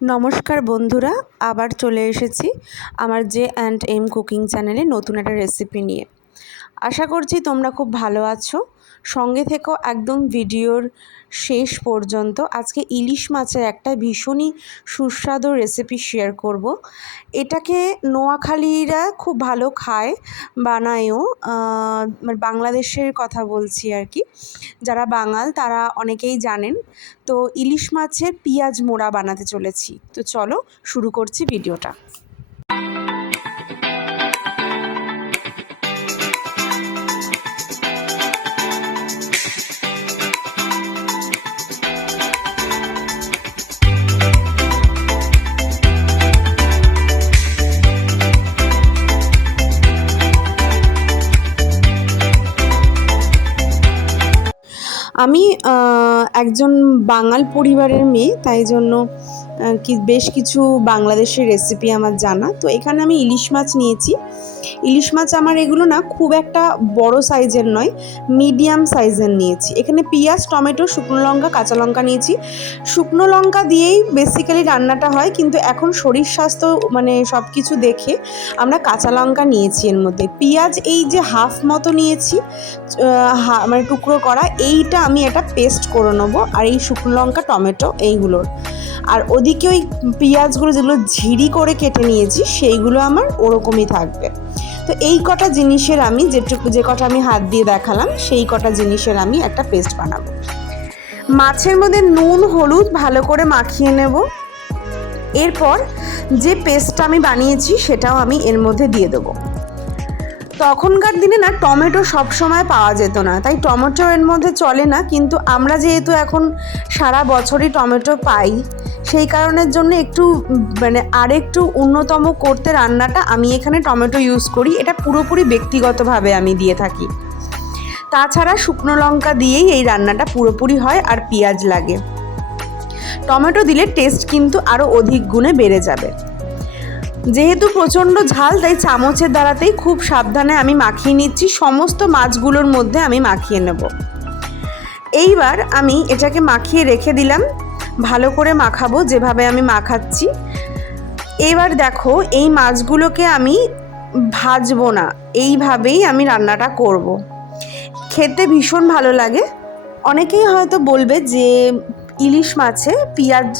নমস্কার বন্ধুরা, আবার চলে এসেছি আমার J&M কুকিং চ্যানেলে নতুন একটা রেসিপি নিয়ে। আশা করছি তোমরা খুব ভালো আছো। সঙ্গে থেকেও একদম ভিডিওর শেষ পর্যন্ত। আজকে ইলিশ মাছের একটা ভীষণই সুস্বাদু রেসিপি শেয়ার করব। এটাকে নোয়াখালীরা খুব ভালো খায়, বানায়ও। বাংলাদেশের কথা বলছি আর কি। যারা বাঙাল তারা অনেকেই জানেন। তো ইলিশ মাছের পেঁয়াজ মোড়া বানাতে চলেছি। তো চলো শুরু করছি ভিডিওটা। আমি একজন বাঙাল পরিবারের মেয়ে, তাই জন্য বেশ কিছু বাংলাদেশের রেসিপি আমার জানা। তো এখানে আমি ইলিশ মাছ নিয়েছি। ইলিশ মাছ আমার এগুলো না খুব একটা বড় সাইজের নয়, মিডিয়াম সাইজের নিয়েছি। এখানে পেঁয়াজ, টমেটো, শুকনো লঙ্কা, কাঁচা লঙ্কা নিয়েছি। শুকনো লঙ্কা দিয়েই বেসিক্যালি রান্নাটা হয়, কিন্তু এখন শরীর স্বাস্থ্য সব কিছু দেখে আমরা কাঁচা লঙ্কা নিয়েছি এর মধ্যে। পেঁয়াজ এই যে হাফ মতো নিয়েছি, টুকরো করা, এইটা আমি একটা পেস্ট করে নেবো। আর এই শুকনো লঙ্কা, টমেটো এইগুলোর, আর ওদিকে ওই পেঁয়াজগুলো যেগুলো ঝিরি করে কেটে নিয়েছি সেইগুলো আমার ওরকমই থাকবে। তো এই কটা জিনিসের আমি যে কটা আমি হাত দিয়ে দেখালাম, সেই কটা জিনিসের আমি একটা পেস্ট বানাবো। মাছের মধ্যে নুন হলুদ ভালো করে মাখিয়ে নেব। এরপর যে পেস্টটা আমি বানিয়েছি সেটাও আমি এর মধ্যে দিয়ে দেবো। তখনকার দিনে না টমেটো সবসময় পাওয়া যেত না, তাই টমেটো এর মধ্যে চলে না, কিন্তু আমরা যেহেতু এখন সারা বছরই টমেটো পাই, সেই কারণের জন্য আরেকটু উন্নতম করতে রান্নাটা আমি এখানে টমেটো ইউজ করি। এটা পুরোপুরি ব্যক্তিগতভাবে আমি দিয়ে থাকি। তাছাড়া শুকনো লঙ্কা দিয়েই এই রান্নাটা পুরোপুরি হয়, আর পেঁয়াজ লাগে। টমেটো দিলে টেস্ট কিন্তু আরও অধিক গুণে বেড়ে যাবে। যেহেতু প্রচণ্ড ঝাল, তাই চামচের দ্বারাতেই খুব সাবধানে আমি মাখিয়ে নিচ্ছি। সমস্ত মাছগুলোর মধ্যে আমি মাখিয়ে নেব। এইবার আমি এটাকে মাখিয়ে রেখে দিলাম। ভালো করে মাখাবো যেভাবে আমি মাখাচ্ছি। এবার দেখো, এই মাছগুলোকে আমি ভাজবো না, এইভাবেই আমি রান্নাটা করব। খেতে ভীষণ ভালো লাগে। অনেকেই হয়তো বলবে যে ইলিশ মাছে পেঁয়াজ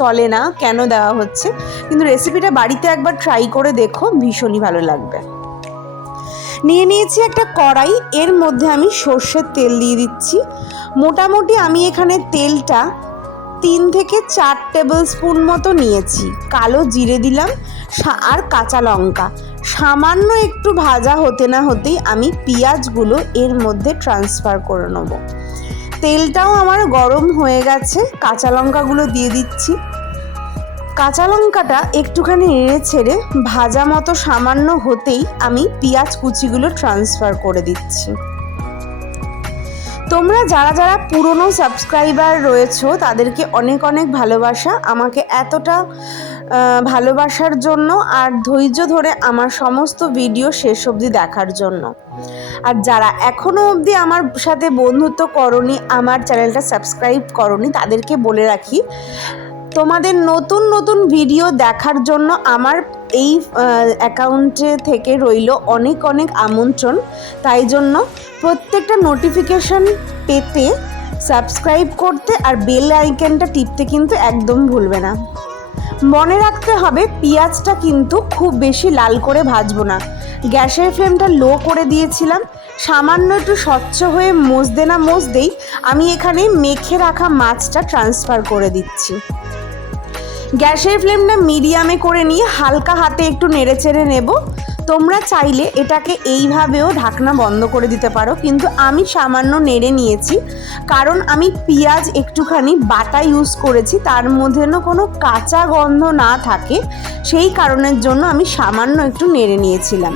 চলে না, কেন দেওয়া হচ্ছে, কিন্তু রেসিপিটা বাড়িতে একবার ট্রাই করে দেখো, ভীষণই ভালো লাগবে। নিয়ে নিয়েছি একটা কড়াই, এর মধ্যে আমি সর্ষের তেল দিয়ে দিচ্ছি। মোটামুটি আমি এখানে তেলটা 3 থেকে 4 টেবিল স্পুন মতো নিয়েছি। কালো জিরে দিলাম, আর কাঁচা লঙ্কা। সামান্য একটু ভাজা হতে না হতেই আমি পেঁয়াজগুলো এর মধ্যে ট্রান্সফার করে নেব। তেলটাও আমার গরম হয়ে গেছে, কাঁচা লঙ্কাগুলো দিয়ে দিচ্ছি। কাঁচা লঙ্কাটা একটুখানি নেড়ে ছেড়ে ভাজা মতো সামান্য হতেই আমি পেঁয়াজ কুচিগুলো ট্রান্সফার করে দিচ্ছি। তোমরা যারা যারা পুরনো সাবস্ক্রাইবার রয়েছো তাদেরকে অনেক অনেক ভালোবাসা, আমাকে এতটা ভালোবাসার জন্য, আর ধৈর্য ধরে আমার সমস্ত ভিডিও শেষ অবধি দেখার জন্য। আর যারা এখনও অবধি আমার সাথে বন্ধুত্ব করনি, আমার চ্যানেলটা সাবস্ক্রাইব করনি, তাদেরকে বলে রাখি, তোমাদের নতুন নতুন ভিডিও দেখার জন্য আমার এই অ্যাকাউন্টে থেকে রইল অনেক অনেক আমন্ত্রণ। তাই জন্য প্রত্যেকটা নোটিফিকেশন পেতে সাবস্ক্রাইব করতে আর বেল আইকনটা টিপতে কিন্তু একদম ভুলবে না। মনে রাখতে হবে, পেঁয়াজটা কিন্তু খুব বেশি লাল করে ভাজবো না। গ্যাসের ফ্লেমটা লো করে দিয়েছিলাম। সামান্য একটু স্বচ্ছ হয়ে মজদেই আমি এখানে মেখে রাখা মাছটা ট্রান্সফার করে দিচ্ছি। গ্যাসের ফ্লেমটা মিডিয়ামে করে নিয়ে হালকা হাতে একটু নেড়েচেড়ে নেব। তোমরা চাইলে এটাকে এইভাবেও ঢাকনা বন্ধ করে দিতে পারো, কিন্তু আমি সামান্য নেড়ে নিয়েছি, কারণ আমি পেঁয়াজ একটুখানি বাটা ইউজ করেছি, তার মধ্যে যেন কোনো কাঁচা গন্ধ না থাকে, সেই কারণের জন্য আমি সামান্য একটু নেড়ে নিয়েছিলাম।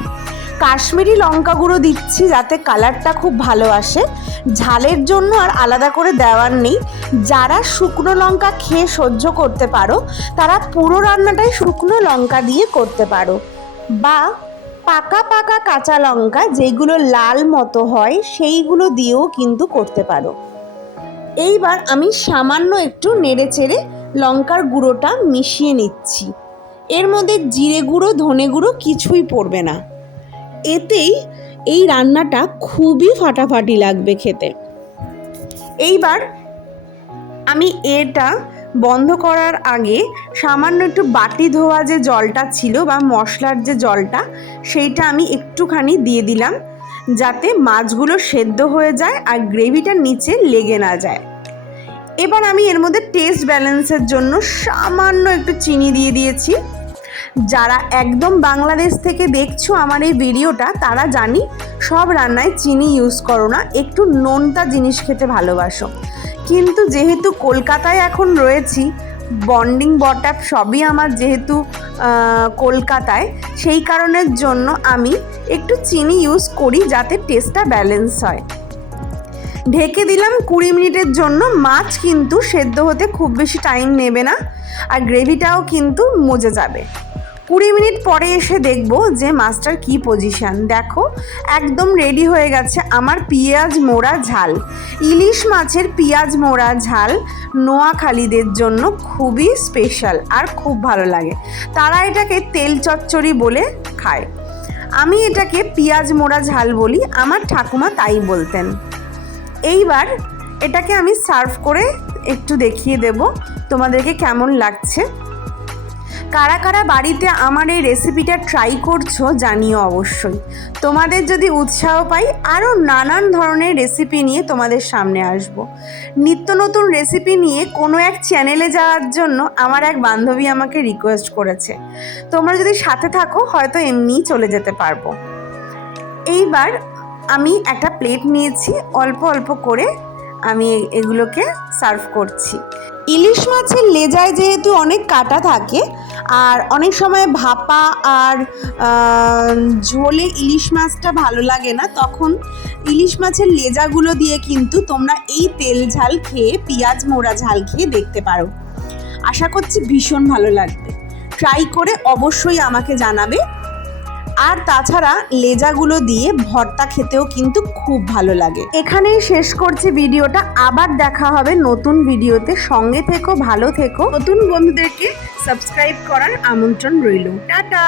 কাশ্মীরি লঙ্কা গুঁড়ো দিচ্ছি যাতে কালারটা খুব ভালো আসে। ঝালের জন্য আর আলাদা করে দেওয়ার নেই। যারা শুকনো লঙ্কা খেয়ে সহ্য করতে পারো তারা পুরো রান্নাটাই শুকনো লঙ্কা দিয়ে করতে পারো, বা পাকা পাকা কাঁচা লঙ্কা যেগুলো লাল মতো হয় সেইগুলো দিয়েও কিন্তু করতে পারো। এইবার আমি সামান্য একটু নেড়ে চেড়ে লঙ্কার গুঁড়োটা মিশিয়ে নিচ্ছি। এর মধ্যে জিরে গুঁড়ো ধনে গুঁড়ো কিছুই পড়বে না। এতেই এই রান্নাটা খুবই ফাটাফাটি লাগবে খেতে। এইবার আমি এটা বন্ধ করার আগে সামান্য একটু বাটি ধোয়া যে জলটা ছিল বা মশলার যে জলটা, সেইটা আমি একটুখানি দিয়ে দিলাম, যাতে মাছগুলো সেদ্ধ হয়ে যায় আর গ্রেভিটা নিচে লেগে না যায়। এবার আমি এর মধ্যে টেস্ট ব্যালেন্সের জন্য সামান্য একটু চিনি দিয়ে দিয়েছি। যারা একদম বাংলাদেশ থেকে দেখছো আমার এই ভিডিওটা, তারা জানি সব রান্নায় চিনি ইউজ করো না, একটু নোনতা জিনিস খেতে ভালোবাসো। কিন্তু যেহেতু কলকাতায় এখন রয়েছি, বন্ডিং বটআপ সবই আমার যেহেতু কলকাতায়, সেই কারণের জন্য আমি একটু চিনি ইউজ করি যাতে টেস্টটা ব্যালেন্স হয়। ঢেকে দিলাম 20 মিনিটের জন্য। মাছ কিন্তু সেদ্ধ হতে খুব বেশি টাইম নেবে না, আর গ্রেভিটাও কিন্তু মজে যাবে। 20 মিনিট পরে এসে দেখব যে মাছটার কি পজিশান। দেখো একদম রেডি হয়ে গেছে আমার পেঁয়াজ মোড়া ঝাল। ইলিশ মাছের পেঁয়াজ মোড়া ঝাল নোয়াখালীদের জন্য খুবই স্পেশাল আর খুব ভালো লাগে। তারা এটাকে তেল চচ্চড়ি বলে খায়, আমি এটাকে পেঁয়াজ মোড়া ঝাল বলি, আমার ঠাকুমা তাই বলতেন। এইবার এটাকে আমি সার্ভ করে একটু দেখিয়ে দেব তোমাদেরকে কেমন লাগছে। কারা কারা বাড়িতে আমার এই রেসিপিটা ট্রাই করছো জানিও অবশ্যই। তোমাদের যদি উৎসাহ পাই, আরও নানান ধরনের রেসিপি নিয়ে তোমাদের সামনে আসব। নিত্য নতুন রেসিপি নিয়ে কোনো এক চ্যানেলে যাওয়ার জন্য আমার এক বান্ধবী আমাকে রিকোয়েস্ট করেছে। তোমরা যদি সাথে থাকো হয়তো এমনিই চলে যেতে পারবো। এইবার আমি একটা প্লেট নিয়েছি, অল্প অল্প করে আমি এগুলোকে সার্ভ করছি। ইলিশ মাছের লেজায় যেহেতু অনেক কাটা থাকে, আর অনেক সময় ভাপা আর ঝোলে ইলিশ মাছটা ভালো লাগে না, তখন ইলিশ মাছের লেজাগুলো দিয়ে কিন্তু তোমরা এই তেল ঝাল খেয়ে, পেঁয়াজ মোড়া ঝাল খেয়ে দেখতে পারো। আশা করছি ভীষণ ভালো লাগবে। ট্রাই করে অবশ্যই আমাকে জানাবে। আর তাছাড়া লেজাগুলো দিয়ে ভর্তা খেতেও কিন্তু খুব ভালো লাগে। এখানেই শেষ করছি ভিডিওটা, আবার দেখা হবে নতুন ভিডিওতে। সঙ্গে থেকো, ভালো থেকো। নতুন বন্ধুদেরকে সাবস্ক্রাইব করার আমন্ত্রণ রইল। টাটা।